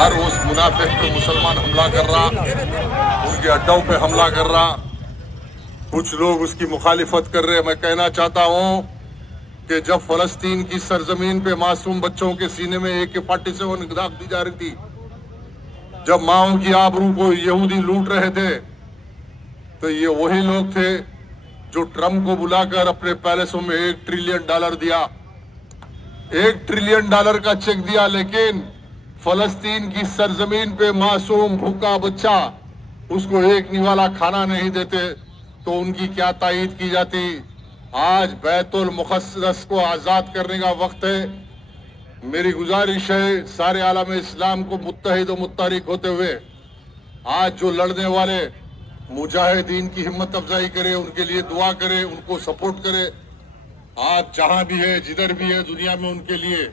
ہر اس منافق پہ مسلمان حملہ کر رہا، ان کے اڈوں پہ حملہ کر رہا، کچھ لوگ اس کی مخالفت کر رہے. میں کہنا چاہتا ہوں کہ جب فلسطین کی سرزمین پہ معصوم بچوں کے سینے میں AK-47 داغ دی جا رہی تھی، جب ماؤں کی آبرو کو یہودی لوٹ رہے تھے، تو یہ وہی لوگ تھے جو ٹرمپ کو بلا کر اپنے پیلسوں میں $1 ٹریلین دیا، $1 ٹریلین کا چیک دیا، لیکن فلسطین کی سرزمین پہ معصوم بھوکا بچہ اس کو ایک نوالا کھانا نہیں دیتے تو ان کی کیا تائید کی جاتی. آج بیت المقدس کو آزاد کرنے کا وقت ہے. میری گزارش ہے سارے عالم اسلام کو متحد و متحرک ہوتے ہوئے آج جو لڑنے والے مجاہدین کی ہمت افزائی کرے، ان کے لیے دعا کرے، ان کو سپورٹ کرے. آج جہاں بھی ہے، جدھر بھی ہے دنیا میں، ان کے لیے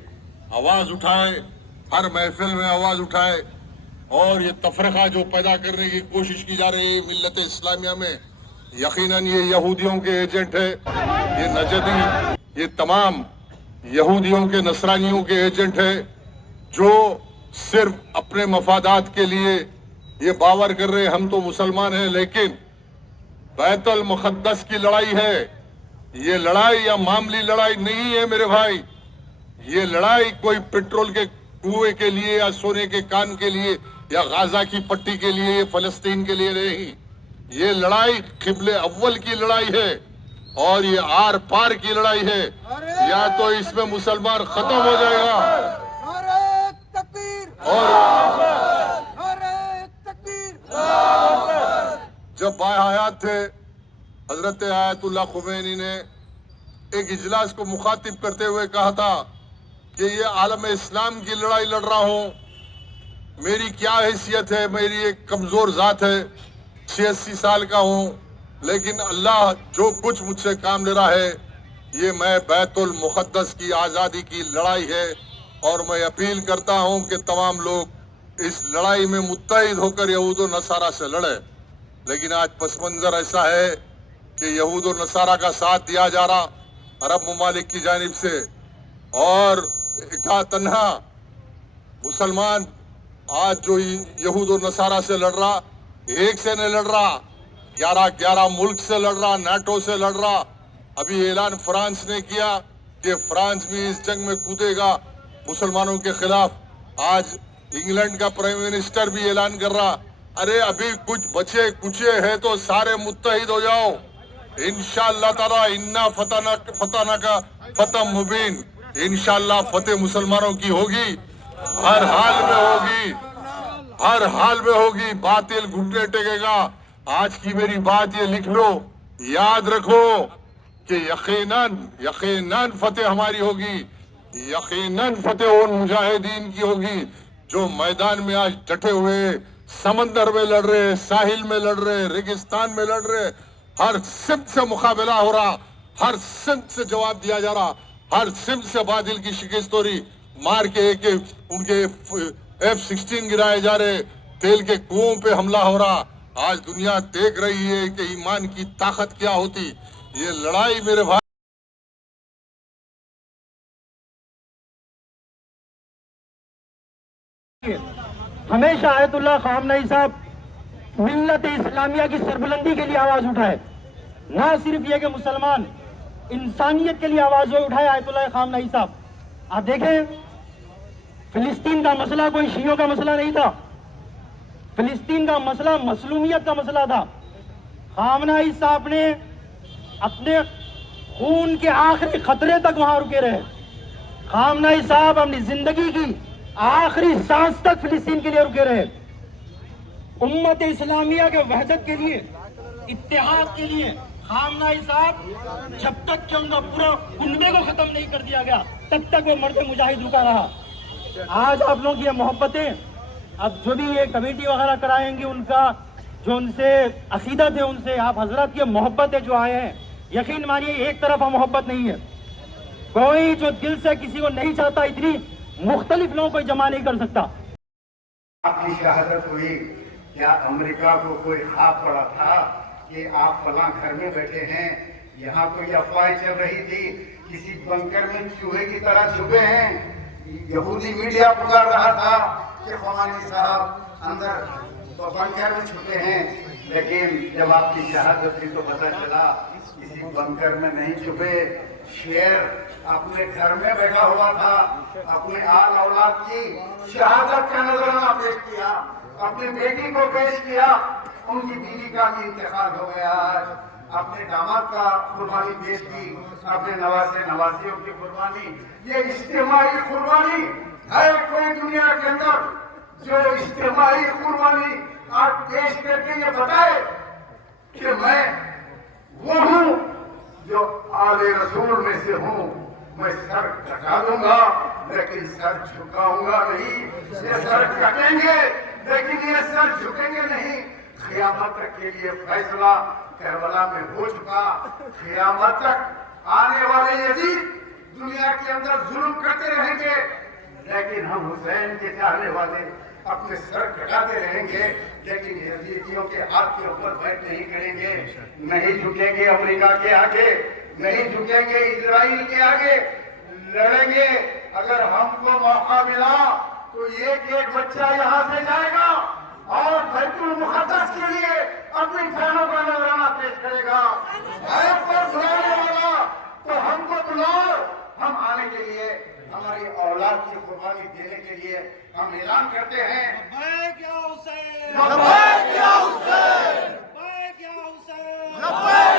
آواز اٹھائے، ہر محفل میں آواز اٹھائے. اور یہ تفرقہ جو پیدا کرنے کی کوشش کی جا رہی ہے ملت اسلامیہ میں، یقیناً یہ یہودیوں کے ایجنٹ ہے. یہ نجدی، یہ تمام یہودیوں کے، نصرانیوں کے ایجنٹ ہے جو صرف اپنے مفادات کے لیے یہ باور کر رہے ہم تو مسلمان ہیں، لیکن بیت المقدس کی لڑائی ہے. یہ لڑائی یا معاملی لڑائی نہیں ہے میرے بھائی. یہ لڑائی کوئی پیٹرول کے کنویں کے لیے یا سونے کے کان کے لیے یا غزہ کی پٹی کے لیے، فلسطین کے لیے نہیں. یہ لڑائی قبلے اول کی لڑائی ہے اور یہ آر پار کی لڑائی ہے. یا تو اس میں مسلمان ختم ہو جائے گا اور جب باحیات تھے حضرت آیت اللہ خمینی نے ایک اجلاس کو مخاطب کرتے ہوئے کہا تھا کہ یہ عالم اسلام کی لڑائی لڑ رہا ہوں، میری کیا حیثیت ہے، میری ایک کمزور ذات ہے، 86 سال کا ہوں، لیکن اللہ جو کچھ مجھ سے کام لے رہا ہے یہ میں بیت المقدس کی آزادی کی لڑائی ہے. اور میں اپیل کرتا ہوں کہ تمام لوگ اس لڑائی میں متحد ہو کر یہود و نصارہ سے لڑے. لیکن آج پس منظر ایسا ہے کہ یہود و نصارہ کا ساتھ دیا جا رہا عرب ممالک کی جانب سے، اور ایکا تنہا مسلمان آج جو یہود و نصارہ سے لڑ رہا، ایک سے نہیں لڑ رہا، 11 ملک سے لڑ رہا، نیٹو سے لڑ رہا. ابھی اعلان فرانس نے کیا کہ فرانس بھی اس جنگ میں کودے گا مسلمانوں کے خلاف. آج انگلینڈ کا پرائم منسٹر بھی اعلان کر رہا. ارے ابھی کچھ بچے کچے ہیں تو سارے متحد ہو جاؤ. انشاءاللہ تعالی انا فتح کا فتح مبین. انشاءاللہ فتح مسلمانوں کی ہوگی، ہر حال میں ہوگی، ہر حال میں ہوگی. باطل گھٹنے ٹیکے گا. آج کی میری بات یہ لکھ لو، یاد رکھو کہ یقیناً فتح ہماری ہوگی. یقیناً فتح ان مجاہدین کی ہوگی جو میدان میں آج ڈٹے ہوئے، سمندر میں لڑ رہے، ساحل میں لڑ رہے، ریگستان میں لڑ رہے. ہر سمت سے مقابلہ ہو رہا، ہر سمت سے جواب دیا جا رہا، ہر سمت سے باطل کی شکست ہو رہی. مار کے ان کے F-16 گرائے جا رہے، تیل کے کنووں پہ حملہ ہو رہا. آج دنیا دیکھ رہی ہے کہ ایمان کی طاقت کیا ہوتی. یہ لڑائی میرے بھائی ہمیشہ آیت اللہ خامنئی صاحب ملت اسلامیہ کی سربلندی کے لیے آواز اٹھائے. نہ صرف یہ کہ مسلمان انسانیت کے لیے آواز اٹھائے آیت اللہ خامنئی صاحب. آپ دیکھیں فلسطین کا مسئلہ کوئی شیعوں کا مسئلہ نہیں تھا. فلسطین کا مسئلہ مظلومیت کا مسئلہ تھا. خامنئی صاحب نے اپنے خون کے آخری خطرے تک وہاں رکے رہے. خامنئی صاحب اپنی زندگی کی آخری سانس تک فلسطین کے لیے رکے رہے. امت اسلامیہ کے وحدت کے لیے، اتحاد کے لیے خامنئی صاحب جب تک کہ ان کا پورا کنبے کو ختم نہیں کر دیا گیا تب تک وہ مرد مجاہد رکا رہا. آج آپ لوگ یہ محبتیں، اب جو بھی یہ کمیٹی وغیرہ کرائیں گے، ان کا جو ان سے عقیدت ہے، ان سے آپ حضرات کی محبتیں جو آئے ہیں، یقین مانیے ایک طرفہ محبت نہیں ہے. کوئی جو دل سے کسی کو نہیں چاہتا اتنی مختلف لوگوں کو جمع نہیں کر سکتا. آپ کی شہادت ہوئی، کیا امریکہ کو کوئی خواب پڑا تھا کہ آپ فلاں گھر میں بیٹھے ہیں؟ یہاں کوئی افواہیں چل رہی تھی کسی بنکر میں چوہے کی طرح چھپے ہیں. یہودی میڈیا پکار رہا تھا کہ خمینی صاحب اندر بنکر میں چھپے ہیں، لیکن جب آپ کی شہادت تھی تو پتہ چلا کسی بنکر میں نہیں چھپے، شیر اپنے گھر میں بیٹھا ہوا تھا، اپنے آل اولاد کی شہادت کا نذرانہ پیش کیا، اپنی بیٹی کو پیش کیا، ان کی بیوی کا بھی انتقال ہو گیا ہے، اپنے داماد کا قربانی پیش کی، اپنے نوازیوں کی قربانی۔ یہ اجتماعی قربانی ہے کوئی دنیا کے اندر جو اجتماعی قربانی آپ پیش کر کے یہ بتائے کہ میں وہ ہوں جو آل رسول میں سے ہوں، میں سر کٹا دوں گا لیکن سر جھکاؤں گا نہیں، یہ سر کٹیں گے لیکن یہ سر جھکیں گے نہیں۔ قیامت تک کے لیے فیصلہ کربلا میں ہو چکا، قیامت تک آنے والے یزید دنیا کے اندر ظلم کرتے رہیں گے، لیکن ہم حسین کے چاہنے والے اپنے سر کٹاتے رہیں گے، لیکن یزیدیوں کے ہاتھ کے اوپر بیٹھ نہیں کریں گے، نہیں جھکیں گے امریکہ کے آگے، نہیں جھکیں گے اسرائیل کے آگے، لڑیں گے۔ اگر ہم کو موقع ملا تو ایک بچہ یہاں سے جائے گا اور بیت المقدس کے لیے اپنی جانوں کا نذرانہ پیش کرے گا۔ اے کوئی بلانے والا تو ہم کو بلاؤ، ہم آنے کے لیے، ہماری اولاد کی قربانی دینے کے لیے ہم اعلان کرتے ہیں، لبیک یا حسین، لبیک یا حسین، لبیک یا حسین، لبیک